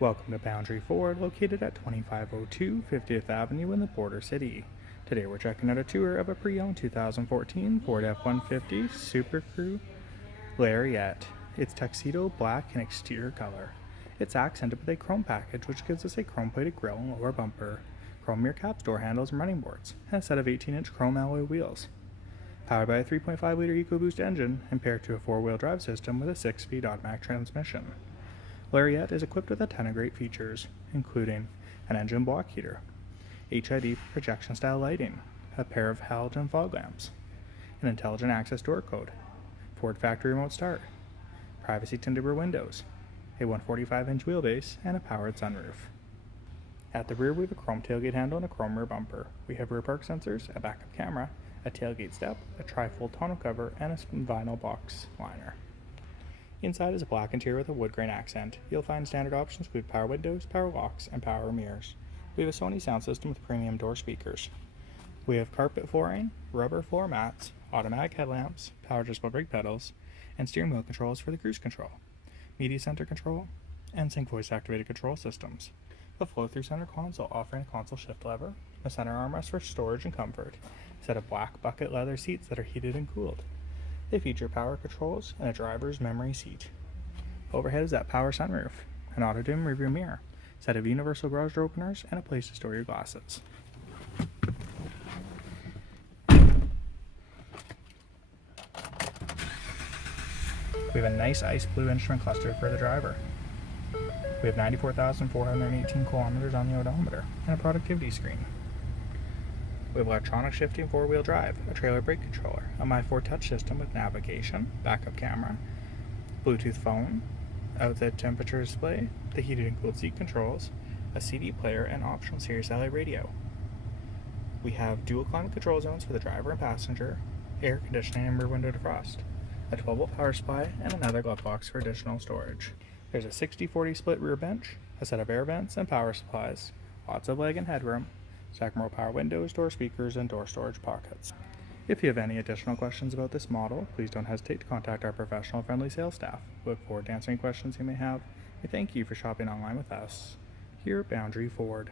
Welcome to Boundary Ford, located at 2502 50th Avenue in the Border City. Today we're checking out a tour of a pre-owned 2014 Ford F-150 Supercrew Lariat. It's Tuxedo Black in exterior color. It's accented with a chrome package, which gives us a chrome-plated grille and lower bumper, chrome mirror caps, door handles, and running boards, and a set of 18-inch chrome alloy wheels. Powered by a 3.5-liter Ecoboost engine and paired to a 4-wheel drive system with a 6-speed automatic transmission. Lariat is equipped with a ton of great features, including an engine block heater, HID projection-style lighting, a pair of halogen fog lamps, an intelligent access door code, Ford factory remote start, privacy tinted rear windows, a 145-inch wheelbase, and a powered sunroof. At the rear, we have a chrome tailgate handle and a chrome rear bumper. We have rear park sensors, a backup camera, a tailgate step, a tri-fold tonneau cover, and a vinyl box liner. Inside is a black interior with a wood grain accent. You'll find standard options include power windows, power locks, and power mirrors. We have a Sony sound system with premium door speakers. We have carpet flooring, rubber floor mats, automatic headlamps, power adjustable brake pedals, and steering wheel controls for the cruise control, media center control, and sync voice activated control systems. A flow-through center console offering a console shift lever, a center armrest for storage and comfort, a set of black bucket leather seats that are heated and cooled. They feature power controls and a driver's memory seat. Overhead is that power sunroof, an auto-dim rearview mirror, a set of universal garage door openers, and a place to store your glasses. We have a nice ice blue instrument cluster for the driver. We have 94,418 kilometers on the odometer and a productivity screen. We have electronic shifting 4-wheel drive, a trailer brake controller, a My Ford touch system with navigation, backup camera, Bluetooth phone, outside temperature display, the heated and cooled seat controls, a CD player, and optional Sirius satellite radio. We have dual climate control zones for the driver and passenger, air conditioning and rear window defrost, a 12-volt power supply, and another glove box for additional storage. There's a 60-40 split rear bench, a set of air vents and power supplies, lots of leg and headroom, second row power windows, door speakers, and door storage pockets. If you have any additional questions about this model, please don't hesitate to contact our professional friendly sales staff. We look forward to answering questions you may have. We thank you for shopping online with us here at Boundary Ford.